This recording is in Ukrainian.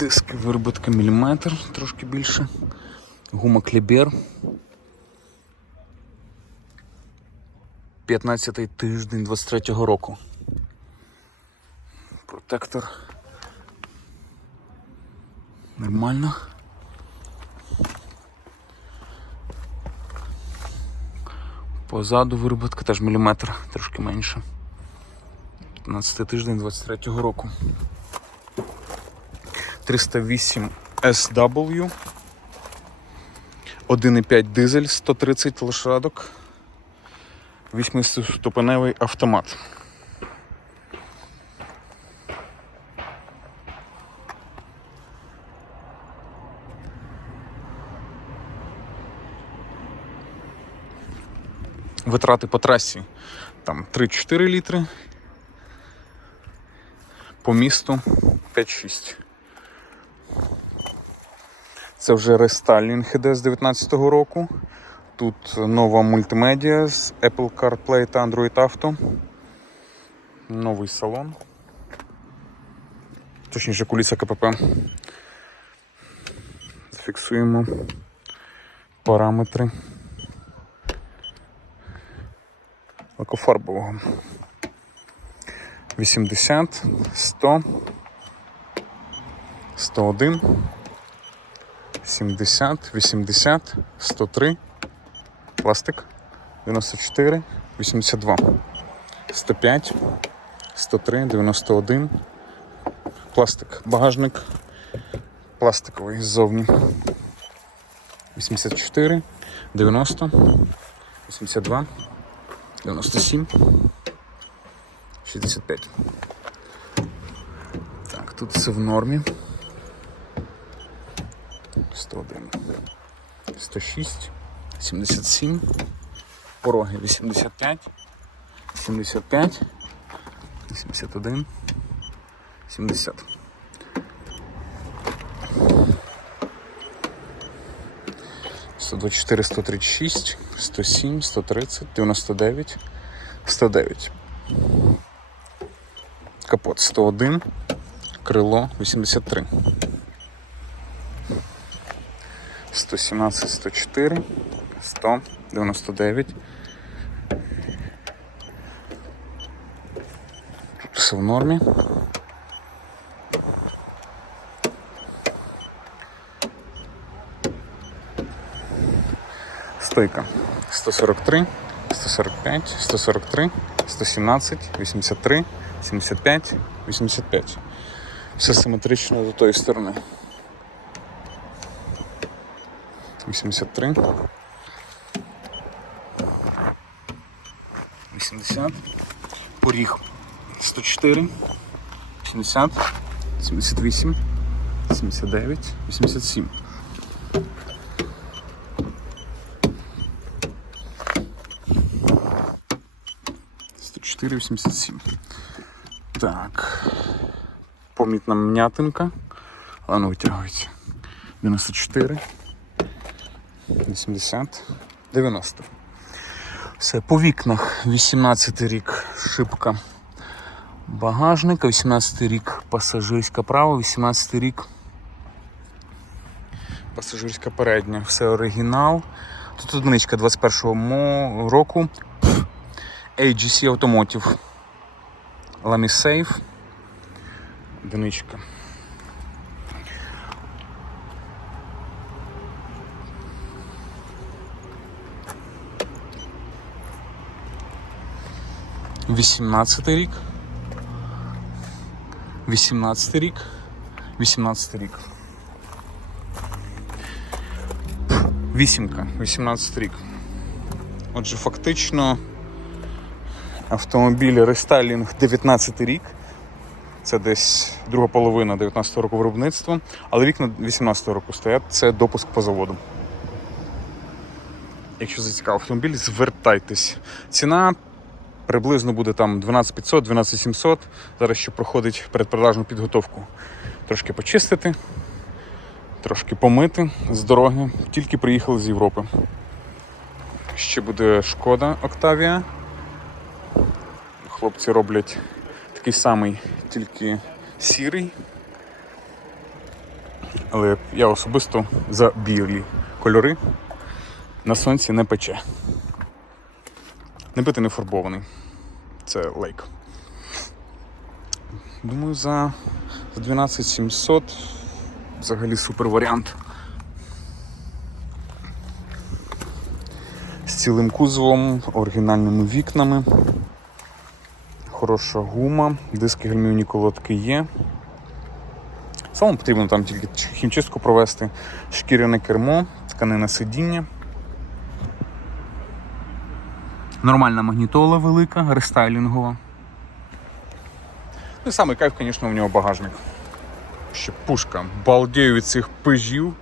Диски вироботка міліметр, трошки більше. Гума Клібер. 15-й тиждень 23-го року. Протектор. Нормально. Позаду вироботка теж міліметр, трошки менше. 15 тиждень 23-го року. 308 SW. 1,5 дизель, 130 лошадок. 8-ступеневий автомат. Витрати по трасі там 3-4 літри. По місту 5-6. Це вже рестайлінг іде з 2019 року. Тут нова мультимедіа з Apple CarPlay та Android Auto. Новий салон. Точніше, куліса КПП. Зафіксуємо параметри лакофарбового. 80, 100, 101, 70, 80, 103, пластик, 94, 82, 105, 103, 91, пластик, багажник, пластиковий ззовні. 84, 90, 82, 97, 65. Так, тут все в нормі. 101, 106, 77, пороги 85, 75, 81, 70. Сто двадцять чотири, сто тридцять шість, сто сім, сто тридцять, дев'яносто дев'ять, сто дев'ять. Капот 101, крило 83. 117, 104, 100, 99. Тут все в нормі. Стойка 143, 145, 143, 117, 83, 75, 85. Все симетрично до тої сторони. 83. 80. Поріг 104. 80. 78. 79. 87. Сто чотири, вісімдесят сім. Так. Помітна м'ятинка. Але воно витягується. 94. 80, 90. Все, по вікнах 18 рік шибка багажника, 18 рік пасажирська права, 18 рік пасажирська передня. Все оригінал. Тут одиничка 21 року. AGC Automotive. Lamisafe. Одиничка. Вісімнадцятий рік. Вісімнадцятий рік. Вісімнадцятий рік. Вісімка, 18 рік. Отже, фактично автомобіль рестайлінг 19 рік. Це десь друга половина 19-го року виробництва, але вікна 18-го року стоять, це допуск по заводу. Якщо зацікавив автомобіль, звертайтесь. Ціна приблизно буде там 12500, 12700. Зараз ще проходить передпродажну підготовку. Трошки почистити, трошки помити з дороги. Тільки приїхали з Європи. Ще буде шкода Октавія. Хлопці роблять такий самий, тільки сірий. Але я особисто за білі кольори. На сонці не пече. Не бити не фарбований. Це лейк. Думаю, за, за 12 700 взагалі супер варіант. З цілим кузовом, оригінальними вікнами. Хороша гума, диски гальмівні колодки є. Самому потрібно там тільки хімчистку провести, шкіряне кермо, тканина сидіння. Нормальна магнітола велика, рестайлінгова. Ну і саме кайф, звісно, у нього багажник. Ще пушка. Балдею від цих пижів.